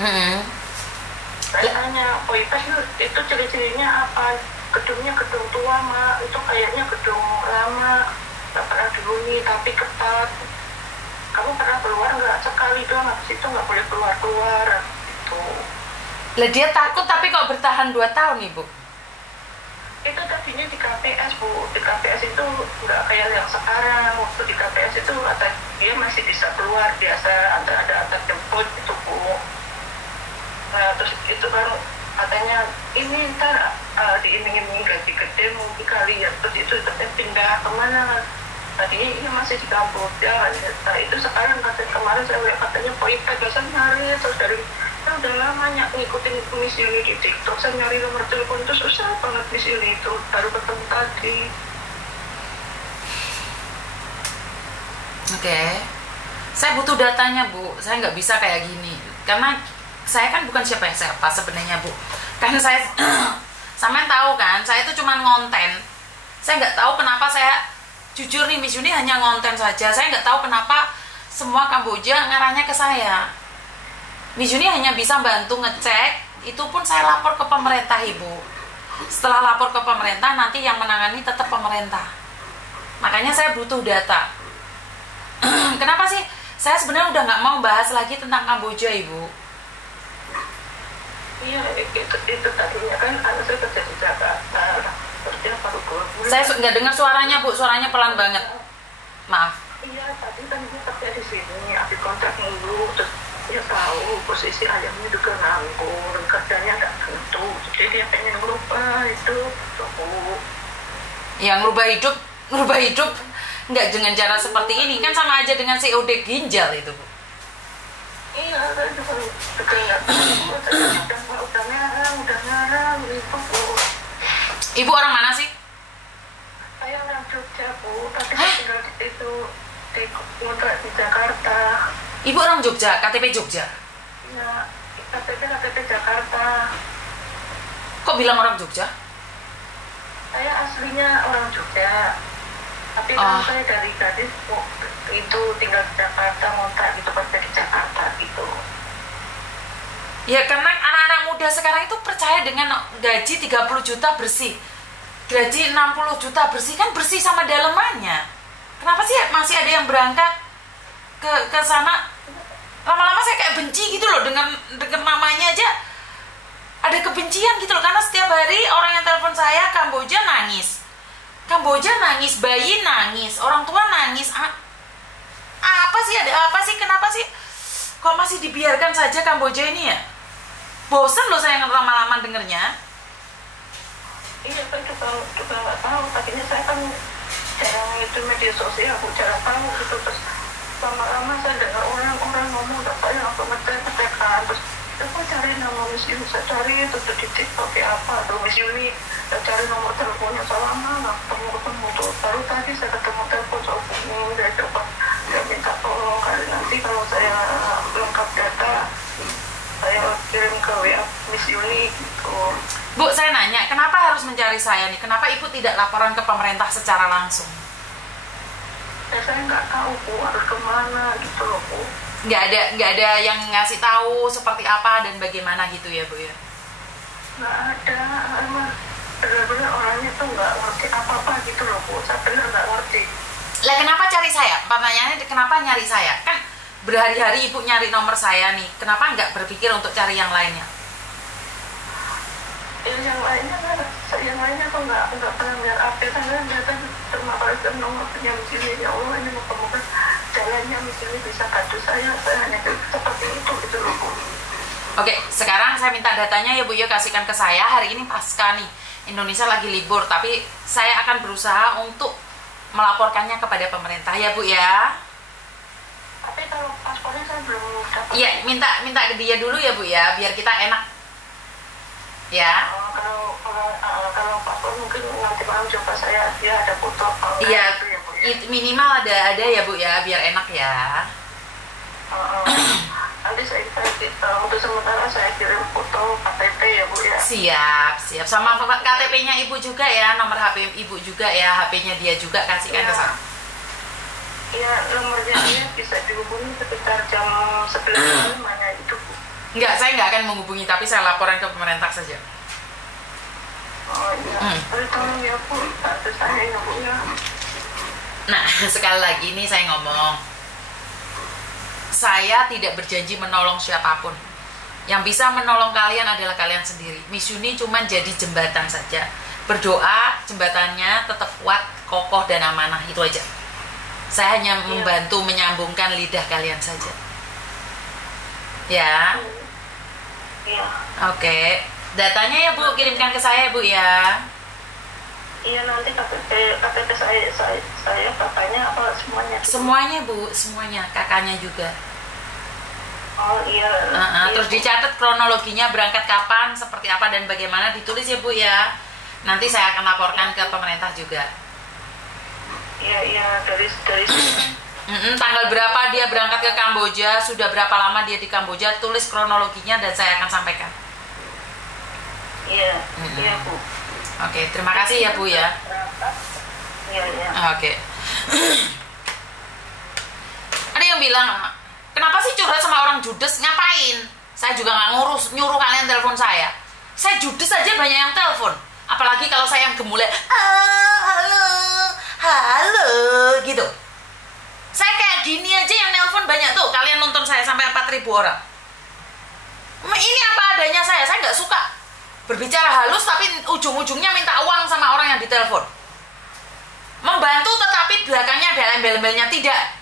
Mm-mm. Saya tanya, oh itu ciri-cirinya apa? Gedungnya gedung tua, Mak. Itu kayaknya gedung lama, nggak pernah dihuni, tapi ketat. Kamu pernah keluar nggak? Sekali doang, habis itu nggak boleh keluar-keluar. Gitu. Lah dia takut tapi kok bertahan 2 tahun, Ibu? Itu tadinya di KPS, Bu. Di KPS itu nggak kayak yang sekarang. Waktu di KPS itu dia masih bisa keluar biasa, ada antar jemput gitu, Bu. Nah, terus itu kan katanya ini ntar diiming-iming gaji gede mungkin kali ya, terus itu katanya pindah kemana, tadinya ini masih di Kamboja. Nah itu sekarang kemarin saya lihat katanya Poipet, saya nyari terus saya udah lama ngikutin Miss Yuni di TikTok, saya nyari nomor telepon itu susah banget Miss Yuni itu, baru ketemu tadi. Oke. Saya butuh datanya, Bu. Saya nggak bisa kayak gini karena saya kan bukan siapa-siapa sebenarnya, Bu. Karena saya sampean tahu kan, saya itu cuma ngonten. Saya nggak tahu kenapa saya jujur nih, Miss Yuni hanya ngonten saja. Saya nggak tahu kenapa semua Kamboja ngarahnya ke saya. Miss Yuni hanya bisa bantu ngecek, itu pun saya lapor ke pemerintah, Ibu. Setelah lapor ke pemerintah, nanti yang menangani tetap pemerintah. Makanya saya butuh data. Kenapa sih? Saya sebenarnya udah nggak mau bahas lagi tentang Kamboja, Ibu. Iya, itu tadinya kan anak saya kerja di Jakarta, kerja baru 2 bulan. Saya nggak dengar suaranya, Bu. Suaranya pelan banget. Maaf. Iya, tadi kan dia kerja di sini, habis kontrak mulu, terus dia tahu posisi ayamnya juga nganggur, kerjanya nggak tentu, jadi dia pengen ngerubah itu, tuh. Ya ngerubah hidup nggak dengan cara seperti ini, kan sama aja dengan COD ginjal itu, Bu. Iya, saya juga nggak tahu, udah ngarang, itu, Bu. Ibu orang mana sih? Saya orang Jogja, Bu, tapi saya tinggal di kontrak di Jakarta. Ibu orang Jogja, KTP Jogja. Ya, KTP Jakarta. Kok bilang orang Jogja? Saya aslinya orang Jogja, tapi kan saya dari gadis itu tinggal di Jakarta, ngontrak gitu, kerja di Jakarta gitu. Ya karena anak-anak muda sekarang itu percaya dengan gaji 30 juta bersih, gaji 60 juta bersih, kan bersih sama dalemannya. Kenapa sih masih ada yang berangkat ke sana? Lama-lama saya kayak benci gitu loh, dengan namanya aja ada kebencian gitu loh, karena setiap hari orang yang telepon saya Kamboja nangis, bayi nangis, orang tua nangis. Apa sih, ada apa sih, kenapa sih kok masih dibiarkan saja Kamboja ini ya? Bosen loh saya lama-lama dengernya. Iya, saya juga nggak tahu, tadinya saya kan jarang itu media sosial, aku jarang tahu gitu, terus lama-lama saya dengar orang ngomong, saya langsung ngecek-ngecekan, terus aku cari nama Miss Yuni, saya cari terus di TikTok kayak apa tuh Miss Yuni, saya cari nomor teleponnya, selama nggak ketemu tuh, baru tadi saya ketemu telepon soal ini, saya coba, saya minta tolong kali nanti kalau saya lengkap data saya kirim ke WA Miss Yuni gitu. Bu, saya nanya, kenapa harus mencari saya nih? Kenapa Ibu tidak laporan ke pemerintah secara langsung? Ya, saya nggak tahu, Bu, harus kemana gitu loh, Bu. Nggak ada yang ngasih tahu seperti apa dan bagaimana gitu ya, Bu ya? Nggak ada, emang benar-benar orangnya tuh nggak ngerti apa-apa gitu loh, Bu. Saya benar nggak ngerti. Lah kenapa cari saya? Pertanyaannya kenapa nyari saya? Kan berhari-hari Ibu nyari nomor saya nih, kenapa nggak berpikir untuk cari yang lainnya? Yang lainnya tuh nggak pernah lihat update, saya ternyata cuma kalau nomor punya Miss Yuni, ya Allah ini moga-moga jalannya Miss Yuni bisa bantu saya hanya seperti itu gitu loh, Bu. Oke, sekarang saya minta datanya ya Bu ya, kasihkan ke saya. Hari ini pasca nih, Indonesia lagi libur, tapi saya akan berusaha untuk melaporkannya kepada pemerintah ya Bu ya. Tapi kalau paspornya saya belum dapat. Iya, minta ke dia dulu ya Bu ya, biar kita enak. Ya. Kalau paspor mungkin nanti malam coba saya, dia ada foto. Iya, gitu ya, Bu, ya. minimal ada ya Bu ya, biar enak ya. Nanti saya untuk sementara saya kirim foto KTP ya Bu ya. Siap. Sama KTP-nya Ibu juga ya, nomor HP Ibu juga ya, HP-nya dia juga kasihkan ke sana. Iya, nomornya dia bisa dihubungi sekitar jam 11 malam itu, Bu. Enggak, saya nggak akan menghubungi, tapi saya laporan ke pemerintah saja. Oh iya, tolong ya Bu, bantu saya ya Bu ya. Nah, sekali lagi nih saya ngomong, saya tidak berjanji menolong siapapun. Yang bisa menolong kalian adalah kalian sendiri. Miss Yuni cuma jadi jembatan saja. Berdoa, jembatannya tetap kuat, kokoh, dan amanah, itu aja. Saya hanya membantu menyambungkan lidah kalian saja. Ya. Iya. Oke. Datanya ya Bu, kirimkan ke saya Bu ya. Iya, nanti KTP saya kakaknya apa semuanya? Semuanya Bu, semuanya, kakaknya juga. Oh iya. Iya, Terus dicatat kronologinya, berangkat kapan, seperti apa dan bagaimana, ditulis ya Bu ya. Nanti saya akan laporkan ke pemerintah juga. Iya, dari Tanggal berapa dia berangkat ke Kamboja, sudah berapa lama dia di Kamboja, tulis kronologinya dan saya akan sampaikan. Iya, iya Bu. Oke, terima kasih ya Bu ya. Iya. Oke. Ada yang bilang, kenapa sih curhat sama orang judes? Ngapain? Saya juga nggak nyuruh kalian telepon saya. Saya judes aja banyak yang telepon. Apalagi kalau saya yang gemulai, halo, gitu. Saya kayak gini aja yang nelpon banyak tuh. Kalian nonton saya sampai 4.000 orang. Ini apa adanya saya nggak suka berbicara halus tapi ujung-ujungnya minta uang sama orang yang ditelepon. Membantu tetapi belakangnya ada embel-embelnya, tidak.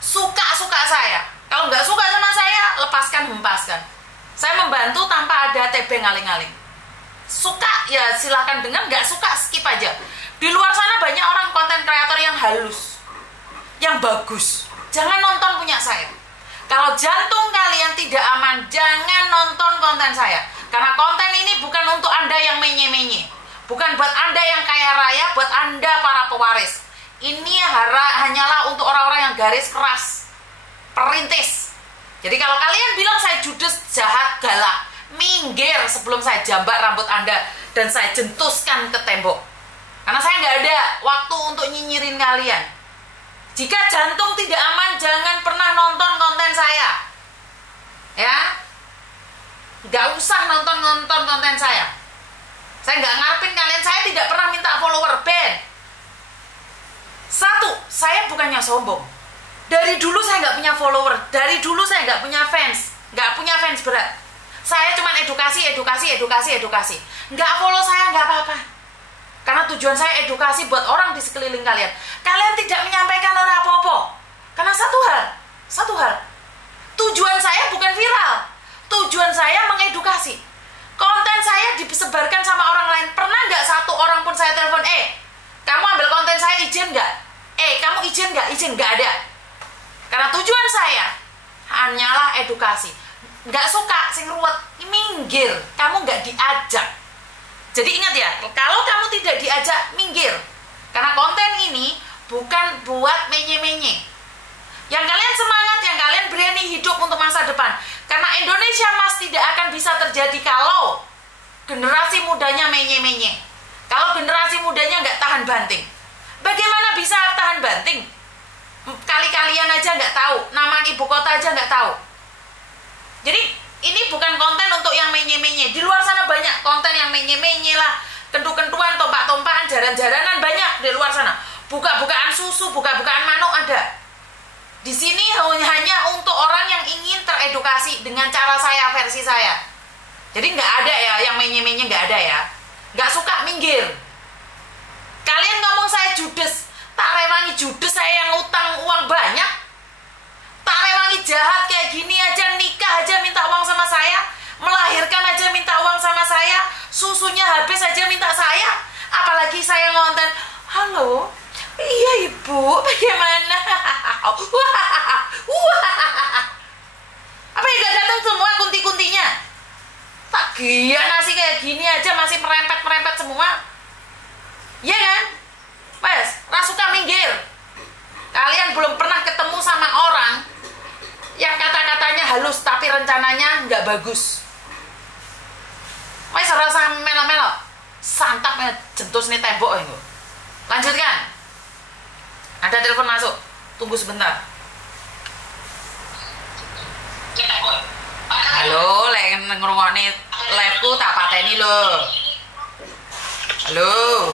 Suka saya. Kalau nggak suka sama saya, lepaskan, hempaskan. Saya membantu tanpa ada tebeng ngaling-ngaling. Suka ya silahkan dengar, nggak suka skip aja. Di luar sana banyak orang konten kreator yang halus, yang bagus. Jangan nonton punya saya. Kalau jantung kalian tidak aman, jangan nonton konten saya. Karena konten ini bukan untuk Anda yang menye-menye. Bukan buat Anda yang kaya raya, buat Anda para pewaris. Ini hanyalah untuk orang-orang yang garis keras, perintis. Jadi kalau kalian bilang saya judes, jahat, galak, minggir sebelum saya jambat rambut Anda dan saya jentuskan ke tembok. Karena saya nggak ada waktu untuk nyinyirin kalian. Jika jantung tidak aman, jangan pernah nonton konten saya. Ya, nggak usah nonton konten saya. Saya nggak ngarepin kalian. Saya tidak pernah minta follower band. Satu, saya bukannya sombong. Dari dulu saya nggak punya follower. Dari dulu saya nggak punya fans. Nggak punya fans berat. Saya cuma edukasi. Nggak follow saya nggak apa-apa. Karena tujuan saya edukasi buat orang di sekeliling kalian. Kalian tidak menyampaikan orang apa-apa. Karena satu hal. Tujuan saya bukan viral. Tujuan saya mengedukasi. Konten saya disebarkan sama orang lain. Pernah nggak satu orang pun saya telepon, kamu ambil konten saya izin nggak? Kamu izin nggak? Izin nggak ada. Karena tujuan saya hanyalah edukasi. Nggak suka, sing ruwet, minggir. Kamu nggak diajak. Jadi ingat ya, kalau kamu tidak diajak, minggir. Karena konten ini bukan buat menye-menye. Yang kalian semangat, yang kalian berani hidup untuk masa depan. Karena Indonesia Mas tidak akan bisa terjadi kalau generasi mudanya menye-menye. Kalau generasi mudanya nggak tahan banting. Bagaimana bisa tahan banting? Kali-kalian aja nggak tahu, nama ibu kota aja nggak tahu. Jadi ini bukan konten untuk yang menye-menye. Di luar sana banyak konten yang menye-menye lah. Kentu-kentuan, tompak-tompakan, jaran-jaranan banyak di luar sana. Buka-bukaan susu, buka-bukaan manuk ada. Di sini hanya untuk orang yang ingin teredukasi dengan cara saya, versi saya. Jadi nggak ada ya yang menye-menye, nggak ada ya. Nggak suka, minggir. Kalian ngomong saya judes, tak rewangi judes saya yang utang uang banyak. Tak rewangi jahat kayak gini aja, nikah aja minta uang sama saya, melahirkan aja minta uang sama saya, susunya habis aja minta saya. Apalagi saya ngonten, halo, iya ibu, bagaimana? Apa yang gak datang semua kunti-kuntinya? Tak gila nasi kayak gini aja masih merempet-merempet semua. Iya kan? Wes, rasuka minggir. Kalian belum pernah ketemu sama orang yang kata-katanya halus tapi rencananya nggak bagus. Wes rasa melo-melo, santap jentus nih tembok ini. Lanjutkan. Ada telepon masuk. Tunggu sebentar. Halo. ngrungokne live-ku tak pateni lho. Halo.